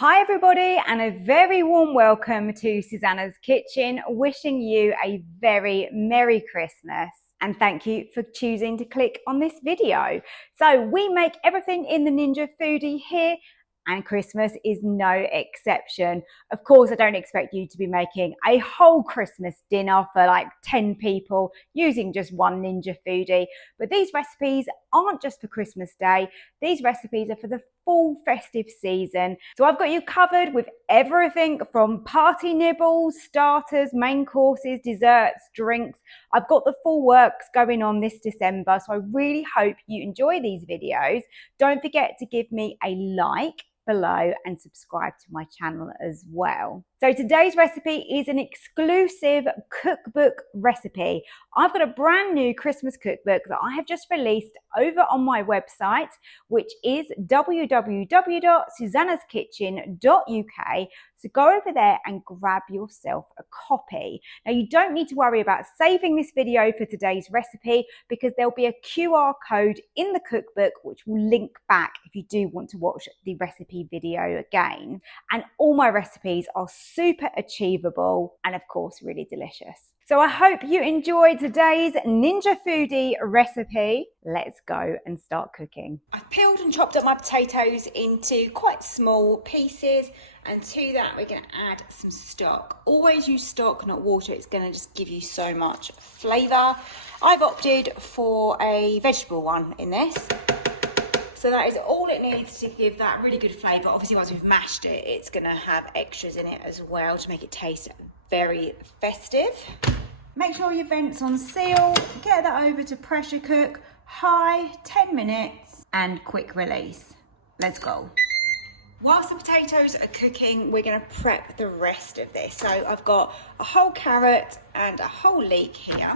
Hi everybody, and a very warm welcome to Susannah's Kitchen, wishing you a very Merry Christmas. And thank you for choosing to click on this video. So we make everything in the Ninja Foodi here, and Christmas is no exception. Of course, I don't expect you to be making a whole Christmas dinner for like 10 people using just one Ninja Foodi, but these recipes aren't just for Christmas Day. These recipes are for the full festive season. So I've got you covered with everything from party nibbles, starters, main courses, desserts, drinks. I've got the full works going on this December, so I really hope you enjoy these videos. Don't forget to give me a like below and subscribe to my channel as well. So today's recipe is an exclusive cookbook recipe. I've got a brand new Christmas cookbook that I have just released over on my website, which is www.susannahskitchen.uk. So go over there and grab yourself a copy. Now you don't need to worry about saving this video for today's recipe because there'll be a QR code in the cookbook which will link back if you do want to watch the recipe video again. And all my recipes are super achievable and of course really delicious. So I hope you enjoyed today's Ninja Foodi recipe. Let's go and start cooking. I've peeled and chopped up my potatoes into quite small pieces, and to that we're going to add some stock. Always use stock, not water. It's going to just give you so much flavour. I've opted for a vegetable one in this. So that is all it needs to give that really good flavour. Obviously once we've mashed it, it's going to have extras in it as well to make it taste very festive. Make sure your vent's on seal, get that over to pressure cook, high, 10 minutes, and quick release. Let's go. Whilst the potatoes are cooking, we're going to prep the rest of this. So I've got a whole carrot and a whole leek here.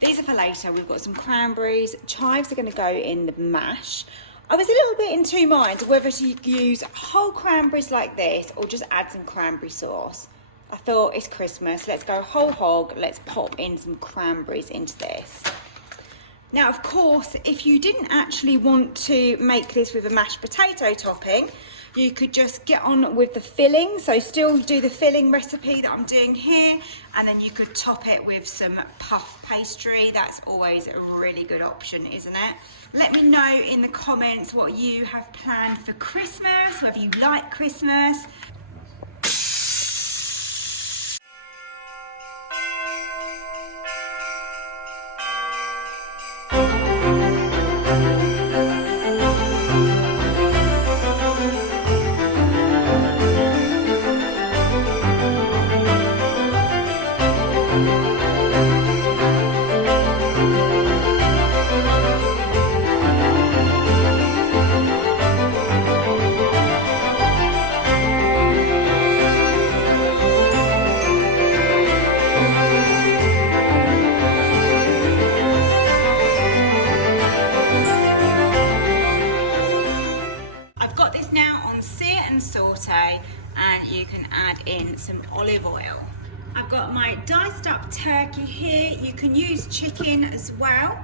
These are for later. We've got some cranberries. Chives are going to go in the mash. I was a little bit in two minds whether to use whole cranberries like this or just add some cranberry sauce. I thought it's Christmas, let's go whole hog, let's pop in some cranberries into this. Now, of course, if you didn't actually want to make this with a mashed potato topping, you could just get on with the filling. So still do the filling recipe that I'm doing here, and then you could top it with some puff pastry. That's always a really good option, isn't it? Let me know in the comments what you have planned for Christmas, whether you like Christmas. You can add in some olive oil. I've got my diced up turkey here. You can use chicken as well.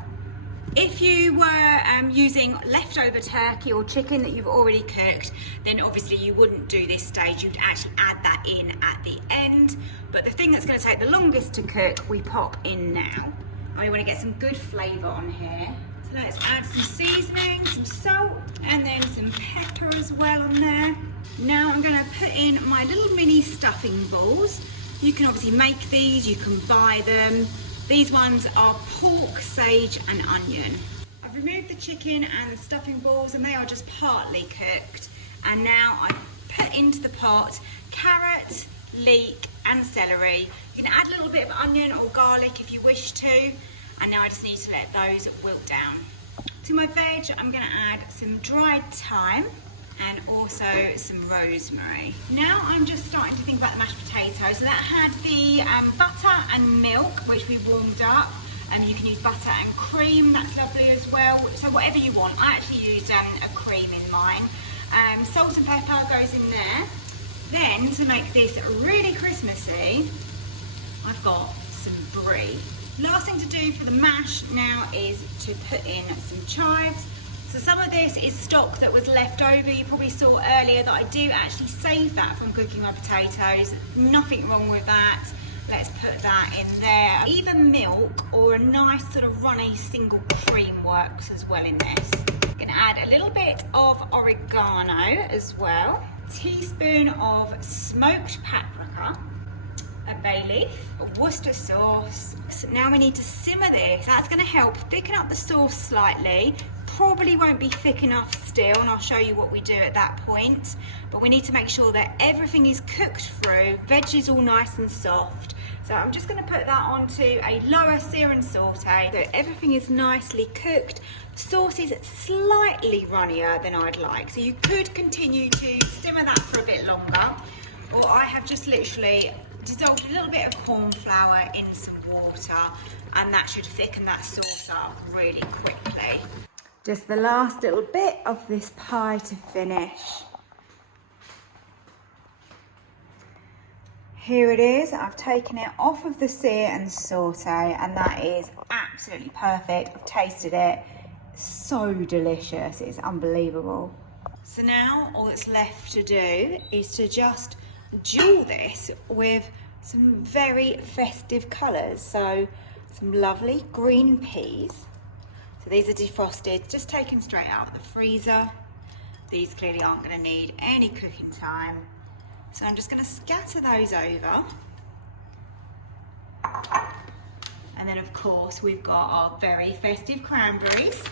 If you were using leftover turkey or chicken that you've already cooked, then obviously you wouldn't do this stage. You'd actually add that in at the end. But the thing that's going to take the longest to cook, we pop in now. And we want to get some good flavour on here. So let's add some seasoning, some salt, and then some pepper as well on there. Now I'm going to put in my little mini stuffing balls. You can obviously make these, you can buy them. These ones are pork, sage and onion. I've removed the chicken and the stuffing balls and they are just partly cooked. And now I put into the pot carrot, leek and celery. You can add a little bit of onion or garlic if you wish to. And now I just need to let those wilt down. To my veg, I'm going to add some dried thyme and also some rosemary. Now I'm just starting to think about the mashed potatoes. So that had the butter and milk, which we warmed up. You can use butter and cream, that's lovely as well. So whatever you want. I actually used a cream in mine. Salt and pepper goes in there. Then to make this really Christmassy, I've got some brie. Last thing to do for the mash now is to put in some chives, So some of this is stock that was left over. You probably saw earlier that I do actually save that from cooking my potatoes. Nothing wrong with that. Let's put that in there. Even milk or a nice sort of runny single cream works as well in this. I'm gonna add a little bit of oregano as well. A teaspoon of smoked paprika. A bay leaf, a Worcester sauce. So now we need to simmer this. That's going to help thicken up the sauce slightly. Probably won't be thick enough still, and I'll show you what we do at that point. But we need to make sure that everything is cooked through, veggies all nice and soft. So I'm just going to put that onto a lower sear and saute. So everything is nicely cooked. Sauce is slightly runnier than I'd like, so you could continue to simmer that for a bit longer. Or I have just literally dissolved a little bit of corn flour in some water, and that should thicken that sauce up really quickly. Just the last little bit of this pie to finish. Here it is. I've taken it off of the sear and saute, and that is absolutely perfect. I've tasted it. So delicious. It's unbelievable. So now all that's left to do is to just jewel this with some very festive colours. So some lovely green peas. So these are defrosted, just taken straight out of the freezer. These clearly aren't going to need any cooking time. So I'm just going to scatter those over. And then of course we've got our very festive cranberries.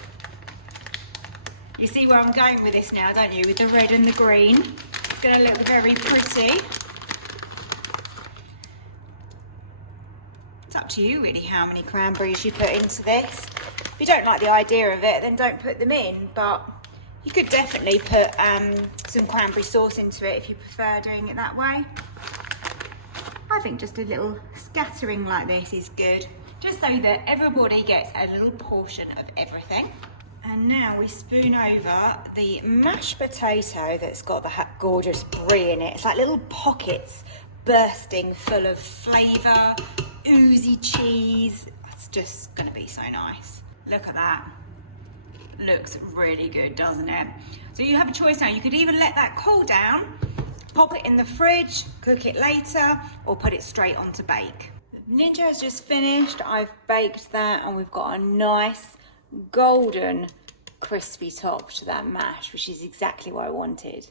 You see where I'm going with this now, don't you? With the red and the green. It's going to look very pretty. It's up to you really how many cranberries you put into this. If you don't like the idea of it, then don't put them in, but you could definitely put some cranberry sauce into it if you prefer doing it that way. I think just a little scattering like this is good, just so that everybody gets a little portion of everything. And now we spoon over the mashed potato that's got the gorgeous brie in it. It's like little pockets bursting full of flavour, oozy cheese. It's just going to be so nice. Look at that. Looks really good, doesn't it? So you have a choice now. You could even let that cool down, pop it in the fridge, cook it later, or put it straight on to bake. The Ninja has just finished. I've baked that, and we've got a nice golden crispy top to that mash, which is exactly what I wanted.